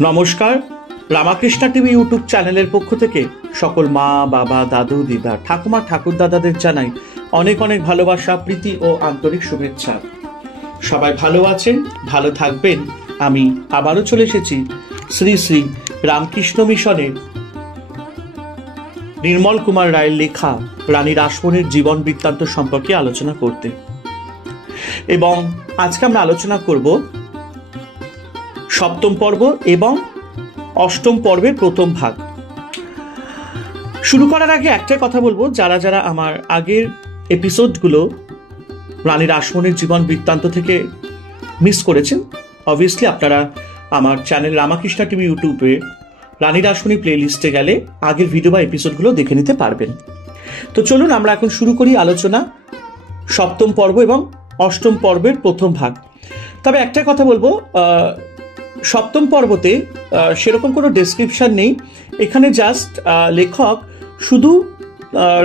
নমস্কার, Ramakrishna TV YouTube চ্যানেলের পক্ষ থেকে সকল মা, বাবা, দাদু, দিদা, ঠাকুমা, ঠাকুর দাদাদের জানাই অনেক অনেক ভালোবাসা, প্রীতি ও আন্তরিক শুভেচ্ছা। সবাই ভালো আছেন, ভালো থাকবেন। আমি আবারও চলে এসেছি শ্রী শ্রী রামকৃষ্ণ মিশনের নির্মল কুমার রায়ের লেখা রানী রাসমণির জীবন বৃত্তান্ত সম্পর্কে আলোচনা করতে। এবং আজকে আমরা আলোচনা করব সপ্তম পর্ব এবং অষ্টম পর্বের প্রথম ভাগ। শুরু করার আগে একটাই কথা বলবো, যারা যারা আমার আগের এপিসোডগুলো রানী রাসমণির জীবন বৃত্তান্ত থেকে মিস করেছেন, অবভিয়াসলি আপনারা আমার চ্যানেল রামাকৃষ্ণা টিভি ইউটিউবে রানী রাসমণি প্লে লিস্টে গেলে আগের ভিডিও বা এপিসোডগুলো দেখে নিতে পারবেন। তো চলুন আমরা এখন শুরু করি আলোচনা সপ্তম পর্ব এবং অষ্টম পর্বের প্রথম ভাগ। তবে একটা কথা বলবো, সপ্তম পর্বতে সেরকম কোনো ডেসক্রিপশন নেই। এখানে জাস্ট লেখক শুধু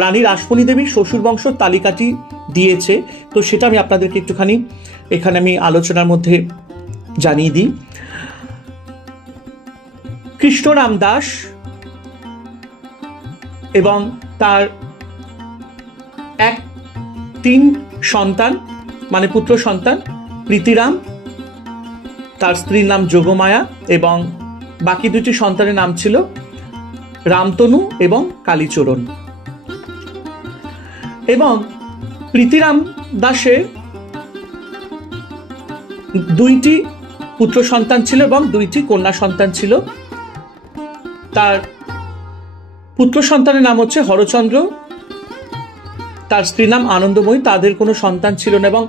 রানী রাসমণি দেবীর শ্বশুর বংশ তালিকাটি দিয়েছে, তো সেটা আমি আপনাদেরকে একটুখানি এখানে আমি আলোচনার মধ্যে জানিয়ে দিই। কৃষ্ণরাম দাস এবং তার তিন সন্তান, মানে পুত্র সন্তান, প্রীতিরাম, তার স্ত্রীর নাম যোগমায়া এবং বাকি দুটি সন্তানের নাম ছিল রামতনু এবং কালীচরণ। এবং প্রীতিরাম দাসের দুইটি পুত্র সন্তান ছিল এবং দুইটি কন্যা সন্তান ছিল। তার পুত্র সন্তানের নাম হচ্ছে হরচন্দ্র, তার স্ত্রীর নাম আনন্দময়ী, তাদের কোনো সন্তান ছিল না। এবং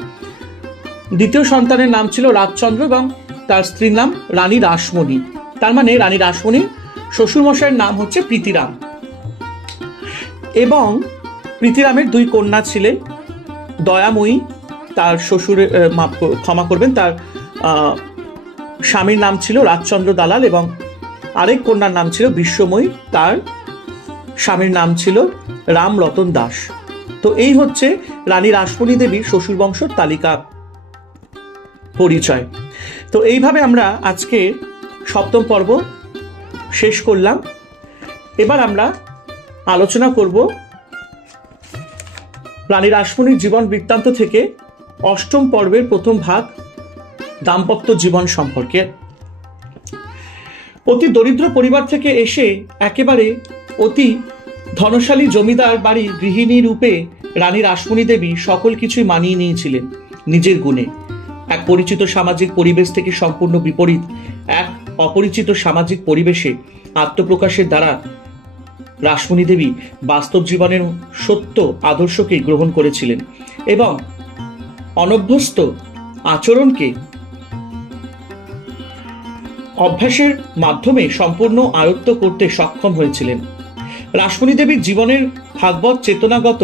দ্বিতীয় সন্তানের নাম ছিল রাজচন্দ্র এবং তার স্ত্রীর নাম রানী রাসমণি। তার মানে রানী রাসমণির শ্বশুরমশাইয়ের নাম হচ্ছে প্রীতিরাম। এবং প্রীতিরামের দুই কন্যা ছিলেন, দয়াময়ী, তার শ্বশুরের ক্ষমা করবেন, তার স্বামীর নাম ছিল রাজচন্দ্র দালাল এবং আরেক কন্যার নাম ছিল বিশ্বময়ী, তার স্বামীর নাম ছিল রামরতন দাস। তো এই হচ্ছে রানী রাসমণি দেবীর শ্বশুর বংশর তালিকা পরিচয়। তো এইভাবে আমরা আজকে সপ্তম পর্ব শেষ করলাম। এবার আমরা আলোচনা করব রানী রাসমণির জীবন বৃত্তান্ত থেকে অষ্টম পর্বের প্রথম ভাগ, দাম্পত্য জীবন সম্পর্কে। অতি দরিদ্র পরিবার থেকে এসে একেবারে অতি ধনশালী জমিদার বাড়ি গৃহিণী রূপে রানী রাসমণি দেবী সকল কিছুই মানিয়ে নিয়েছিলেন নিজের গুণে। এক পরিচিত সামাজিক পরিবেশ থেকে সম্পূর্ণ বিপরীত এক অপরিচিত সামাজিক পরিবেশে আত্মপ্রকাশের দ্বারা রাসমণি দেবী বাস্তব জীবনের সত্য আদর্শকে গ্রহণ করেছিলেন এবং অনভ্যস্ত আচরণকে অভ্যাসের মাধ্যমে সম্পূর্ণ আয়ত্ত করতে সক্ষম হয়েছিলেন। রাসমণি দেবীর জীবনের ভাগবত চেতনাগত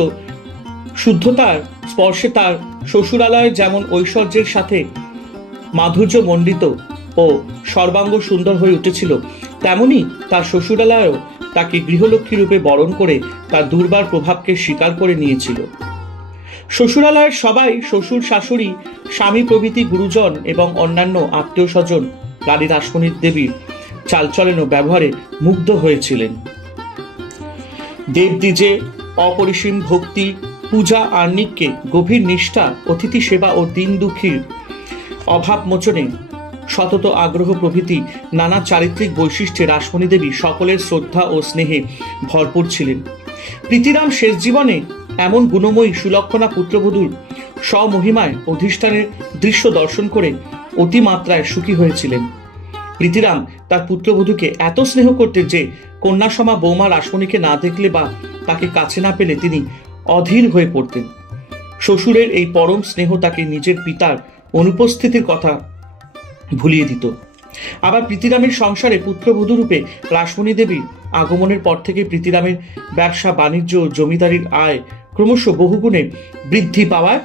শুদ্ধতার স্পর্শে তার শ্বশুরালয় যেমন ঐশ্বর্যের সাথে মাধুর্য মণ্ডিত ও সর্বাঙ্গ সুন্দর হয়ে উঠেছিল, তেমনি তার শ্বশুরালয়ও তাকে গৃহলক্ষ্মী রূপে বরণ করে তার দুর্বার প্রভাবকে স্বীকার করে নিয়েছিল। শ্বশুরালয়ের সবাই, শ্বশুর, শাশুড়ি, স্বামী প্রভৃতি গুরুজন এবং অন্যান্য আত্মীয় স্বজন রানী রাসমণি দেবীর চালচলন ও ব্যবহারে মুগ্ধ হয়েছিলেন। দেবদ্বিজে অপরিসীম ভক্তি, পূজা আহ্নিককে গভীর নিষ্ঠা, অতিথি সেবা ও দিন দুঃখীর অভাব মোচনে সতত আগ্রহ প্রভৃতি নানা চারিত্রিক বৈশিষ্ট্যে রাসমণি দেবী সকলের শ্রদ্ধা ও স্নেহে ভরপুর ছিলেন। প্রীতিরাম শেষ জীবনে এমন গুণময়ী সুলক্ষণা পুত্রবধূর স্বমহিমায় অধিষ্ঠানের দৃশ্য দর্শন করে অতিমাত্রায় সুখী হয়েছিলেন। প্রীতিরাম তার পুত্রবধূকে এত স্নেহ করতেন যে কন্যাসমা বৌমা রাসমণিকে না দেখলে বা তাকে কাছে না পেলে তিনি অধীর হয়ে পড়তেন। শ্বশুরের এই পরম স্নেহ তাকে নিজের পিতার অনুপস্থিতির কথা ভুলিয়ে দিত। আবার প্রীতিরামের সংসারে পুত্রবধূ রূপে রাসমণি দেবীর আগমনের পর থেকে প্রীতিরামের ব্যবসা বাণিজ্য ও জমিদারির আয় ক্রমশ বহুগুণে বৃদ্ধি পাওয়ায়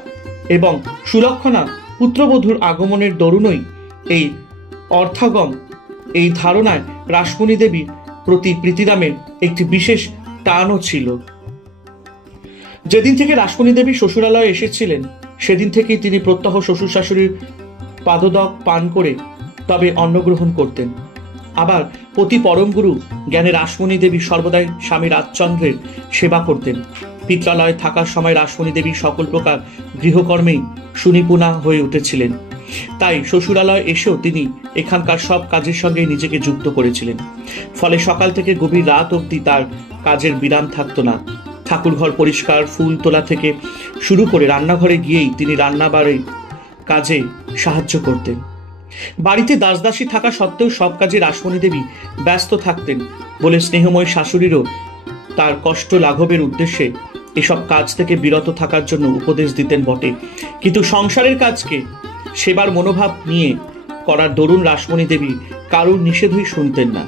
এবং সুলক্ষণা পুত্রবধূর আগমনের দরুণই এই অর্থাগম, এই ধারণায় রাসমণি দেবীর প্রতি প্রীতিরামের একটি বিশেষ টানও ছিল। যেদিন থেকে রাসমণি দেবী শ্বশুরালয়ে এসেছিলেন সেদিন থেকেই তিনি প্রত্যহ শ্বশুর শাশুড়ির পাদদক পান করে তবে অন্ন গ্রহণ করতেন। আবার পতি পরম গুরু জ্ঞানী রাসমণি দেবী সর্বদাই স্বামী রাজচন্দ্রের সেবা করতেন। পিত্রালয়ে থাকার সময় রাসমণি দেবী সকল প্রকার গৃহকর্মেই সুনিপুণা হয়ে উঠেছিলেন। তাই শ্বশুরালয় এসেও তিনি এখানকার সব কাজের সঙ্গে নিজেকে যুক্ত করেছিলেন। ফলে সকাল থেকে গভীর রাত অবধি তার কাজের বিরাম থাকত না। ঠাকুরঘর পরিষ্কার, ফুল তোলা থেকে শুরু করে রান্নাঘরে গিয়েই তিনি রান্নাবাড়ির কাজে সাহায্য করতেন। বাড়িতে দাসদাসী থাকা সত্ত্বেও সব কাজে রাসমণি দেবী ব্যস্ত থাকতেন বলে স্নেহময় শাশুড়িরও তার কষ্ট লাঘবের উদ্দেশ্যে এসব কাজ থেকে বিরত থাকার জন্য উপদেশ দিতেন বটে, কিন্তু সংসারের কাজকে সেবার মনোভাব নিয়ে করার দরুন রাসমণি দেবী কারুর নিষেধই শুনতেন না।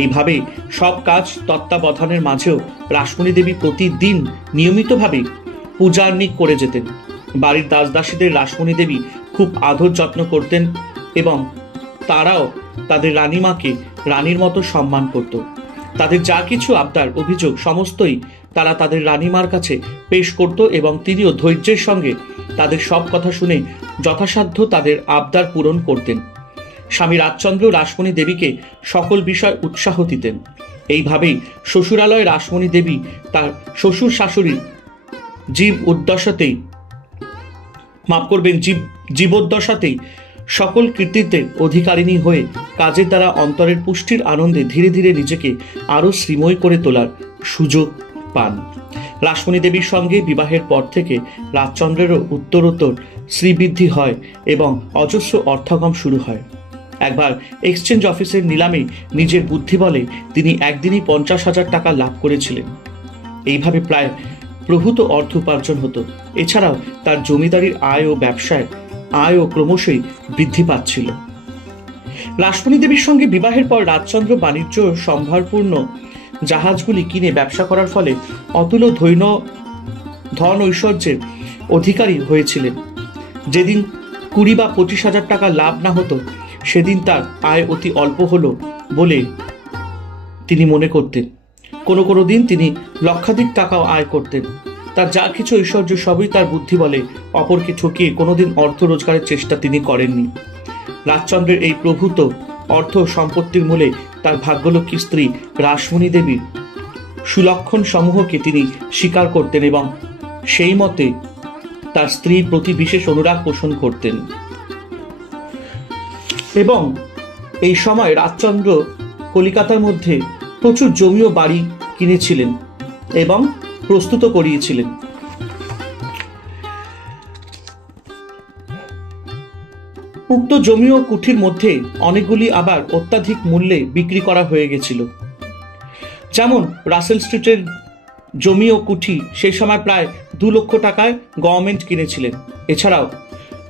এইভাবে সব কাজ তত্ত্বাবধানের মাঝেও রাসমণি দেবী প্রতিদিন নিয়মিতভাবে পূজার্নিক করে যেতেন। বাড়ির দাসদাসীদের রাসমণি দেবী খুব আদর যত্ন করতেন এবং তারাও তাদের রানীমাকে রানীর মতো সম্মান করত। তাদের যা কিছু আবদার অভিযোগ সমস্তই তারা তাদের রানীমার কাছে পেশ করত এবং তিনিও ধৈর্যের সঙ্গে তাদের সব কথা শুনে যথাসাধ্য তাদের আবদার পূরণ করতেন। স্বামী রাজচন্দ্র রাসমণি দেবীকে সকল বিষয় উৎসাহ দিতেন। এইভাবেই শ্বশুরালয়ে রাসমণি দেবী তার শ্বশুর শাশুড়ির জীবদ্দশাতেই সকল কৃতিত্বের অধিকারিণী হয়ে কাজের দ্বারা অন্তরের পুষ্টির আনন্দে ধীরে ধীরে নিজেকে আরো শ্রীময় করে তোলার সুযোগ পান। রাসমণি দেবীর সঙ্গে বিবাহের পর থেকে রাজচন্দ্রেরও উত্তরোত্তর শ্রীবৃদ্ধি হয় এবং অজস্র অর্থাগম শুরু হয়। একবার এক্সচেঞ্জ অফিসের নিলামে নিজের বুদ্ধি বলে তিনি একদিনই 50,000 টাকা লাভ করেছিলেন। এইভাবে প্রায় প্রভূত অর্থ উপার্জন হতো। এছাড়াও তার জমিদারির আয় ও ব্যবসায় আয়ও ক্রমশই বৃদ্ধি পাচ্ছিল। রাসমণি দেবীর সঙ্গে বিবাহের পর রাজচন্দ্র বাণিজ্য সম্ভারপূর্ণ জাহাজগুলি কিনে ব্যবসা করার ফলে অতুল ধন ঐশ্বর্যের অধিকারী হয়েছিলেন। যেদিন 20 বা 25,000 টাকা লাভ না হতো সেদিন তার আয় অতি অল্প হলো বলে তিনি মনে করতেন। কোনো কোনো দিন তিনি লক্ষাধিক টাকাও আয় করতেন। তার যা কিছু ঐশ্বর্য সবই তার বুদ্ধি বলে অপরকে ঠকিয়ে কোনোদিন অর্থ রোজগারের চেষ্টা তিনি করেননি। রাজচন্দ্রের এই প্রভূত অর্থ সম্পত্তির মূলে তার ভাগ্যলক্ষ্মী স্ত্রী রাসমণি দেবীর সুলক্ষণ সমূহকে তিনি স্বীকার করতেন এবং সেই মতে তার স্ত্রীর প্রতি বিশেষ অনুরাগ পোষণ করতেন। এবং এই সময় রাজচন্দ্র কলিকাতার মধ্যে প্রচুর জমি ও বাড়ি কিনেছিলেন এবং প্রস্তুত করিয়েছিলেন। উক্ত জমি ও কুঠির মধ্যে অনেকগুলি আবার অত্যাধিক মূল্যে বিক্রি করা হয়ে গেছিল। যেমন রাসেল স্ট্রিটের জমি ও কুঠি সেই সময় প্রায় 2 লক্ষ টাকায় গভর্নমেন্ট কিনেছিলেন। এছাড়াও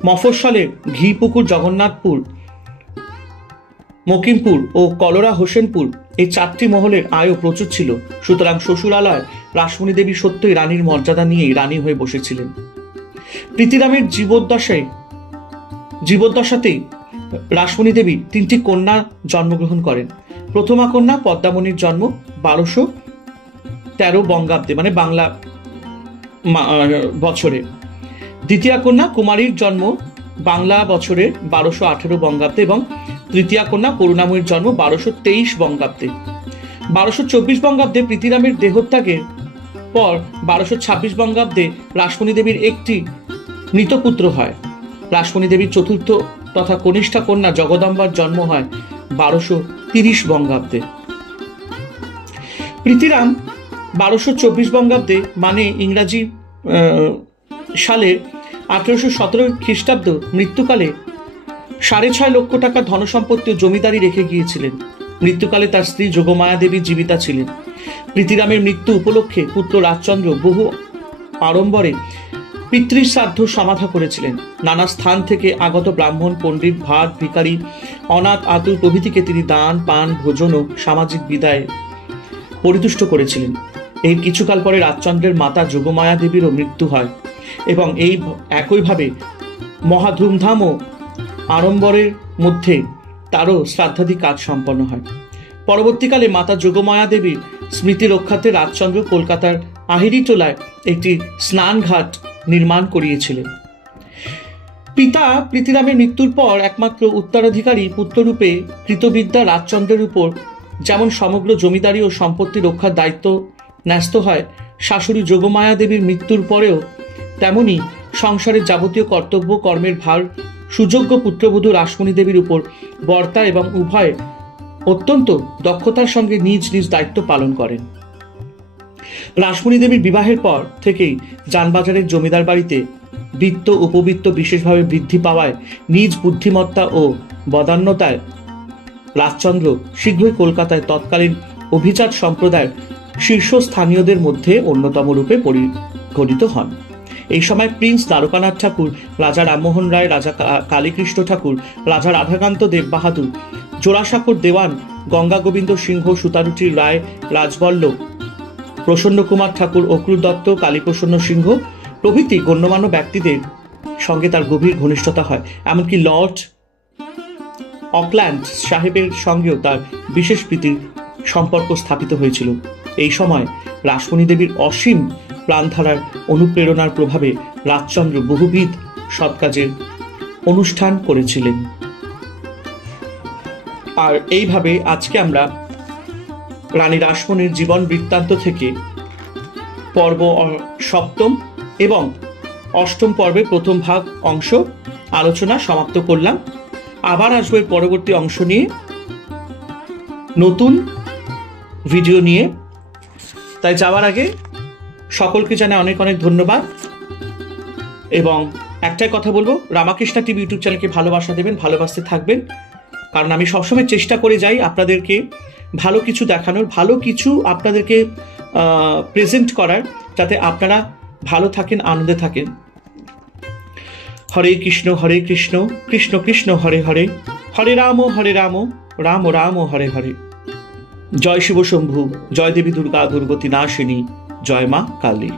মফস্বলের ঘিপুকুর, জগন্নাথপুর, মকিমপুর ও কলরা হোসেনপুর এই 4টি মহলের আয়ও প্রচুর ছিল। সুতরাং শ্বশুরালয় রাসমণি দেবী সত্যই রানীর মর্যাদা নিয়েই রানী হয়ে বসেছিলেন। প্রীতিরামের জীবদ্দশাতেই রাসমণি দেবী 3টি কন্যা জন্মগ্রহণ করেন। প্রথমা কন্যা পদ্মামণির জন্ম 1213 বঙ্গাব্দে, মানে বাংলা বছরে। দ্বিতীয় কন্যা কুমারীর জন্ম বাংলা বছরে 1218 বঙ্গাব্দে এবং তৃতীয় কন্যা করুণাময়ীর জন্ম 1223 বঙ্গাব্দে। 1224 বঙ্গাব্দে প্রীতিরামের দেহত্যাগের পর 1226 বঙ্গাব্দে রাসমণি দেবীর একটি মৃতপুত্র হয়। রাসমণি দেবীর চতুর্থ তথা কনিষ্ঠা কন্যা জগদম্বার জন্ম হয় 1230 বঙ্গাব্দে। প্রীতিরাম 1224 বঙ্গাব্দে মানে ইংরাজি সালে 1817 খ্রিস্টাব্দ মৃত্যুকালে 6.5 লক্ষ টাকা ধনসম্পত্তি ও জমিদারি রেখে গিয়েছিলেন। মৃত্যুকালে তার স্ত্রী যোগমায়া দেবী জীবিতা ছিলেন। প্রীতিরামের মৃত্যু উপলক্ষে পুত্র রাজচন্দ্র বহু আড়ম্বরে পিতৃশ্রাদ্ধ সমাধা করেছিলেন। নানা স্থান থেকে আগত ব্রাহ্মণ, পণ্ডিত, ভাট, ভিখারি, অনাথ, আতুর প্রভৃতিকে তিনি দান, পান, ভোজন ও সামাজিক বিদায় পরিতুষ্ট করেছিলেন। এর কিছুকাল পরে রাজচন্দ্রের মাতা যোগমায়া দেবীরও মৃত্যু হয় এবং এই একইভাবে মহা ধুমধাম ও আড়ম্বরের মধ্যে তারও শ্রাদ্ধাদি কাজ সম্পন্ন হয়। পরবর্তীকালে মাতা যোগমায়া দেবীর স্মৃতি রক্ষার্থে রাজচন্দ্র কলকাতার আহিরিটোলায় একটি স্নানঘাট নির্মাণ করিয়েছিলেন। পিতা প্রীতিরামের মৃত্যুর পর একমাত্র উত্তরাধিকারী পুত্ররূপে কৃতবিদ্যা রাজচন্দ্রের উপর যেমন সমগ্র জমিদারি ও সম্পত্তি রক্ষার দায়িত্ব ন্যস্ত হয়, শাশুড়ি যোগমায়া দেবীর মৃত্যুর পরেও তেমনি সংসারের যাবতীয় কর্তব্য কর্মের ভার সুযোগ্য পুত্রবধূ রাসমণি দেবীর উপর বর্তা এবং উভয় অত্যন্ত দক্ষতার সঙ্গে নিজ নিজ দায়িত্ব পালন করেন। রাসমণি দেবীর বিবাহের পর থেকেই যানবাজারের জমিদার বাড়িতে বিত্ত উপবিত্ত বিশেষভাবে বৃদ্ধি পাওয়ায় নিজ বুদ্ধিমত্তা ও বদান্যতায় রাজচন্দ্র শীঘ্রই কলকাতায় তৎকালীন অভিজাত সম্প্রদায়ের শীর্ষস্থানীয়দের মধ্যে অন্যতম রূপে পরিগণিত হন। এই সময় প্রিন্স দ্বারকানাথ ঠাকুর, রাজা রামমোহন রায়, রাজা কালীকৃষ্ণ ঠাকুর, রাজা রাধাকান্ত দেব বাহাদুর, জোড়াসাঁকোর দেওয়ান গঙ্গা গোবিন্দ সিংহ, সুতারুচি রায়, রাজবল্লভ, প্রসন্ন কুমার ঠাকুর, অক্রুর দত্ত, কালীপ্রসন্ন সিংহ প্রভৃতি গণ্যমান্য ব্যক্তিদের সঙ্গে তার গভীর ঘনিষ্ঠতা হয়। এমনকি লর্ড অকল্যান্ড সাহেবের সঙ্গেও তার বিশেষ প্রীতির সম্পর্ক স্থাপিত হয়েছিল। এই সময় রাসমণি দেবীর অসীম প্রাণধারার অনুপ্রেরণার প্রভাবে রাজচন্দ্র বহুবিধ সৎকাজের অনুষ্ঠান করেছিলেন। আর এইভাবে আজকে আমরা রানী রাসমণির জীবন বৃত্তান্ত থেকে পর্ব 7 এবং 8 পর্বের প্রথম ভাগ অংশ আলোচনা সমাপ্ত করলাম। আবার আসবো এর পরবর্তী অংশ নিয়ে, নতুন ভিডিও নিয়ে। তাই যাওয়ার আগে সকলকে জানাই অনেক অনেক ধন্যবাদ, এবং একটাই কথা বলবো, রামাকৃষ্ণা টিভি ইউটিউব চ্যানেলকে ভালোবাসা দেবেন, ভালোবাসতে থাকবেন, কারণ আমি সবসময় চেষ্টা করে যাই আপনাদেরকে ভালো কিছু দেখানোর, ভালো কিছু আপনাদেরকে প্রেজেন্ট করার, যাতে আপনারা ভালো থাকেন, আনন্দে থাকেন। হরে কৃষ্ণ কৃষ্ণ কৃষ্ণ হরে হরে, হরে রাম রাম রাম হরে হরে। জয় শিব শম্ভু, জয় দেবী দুর্গা দুর্গতি নাশিনী, জয় মা কালী।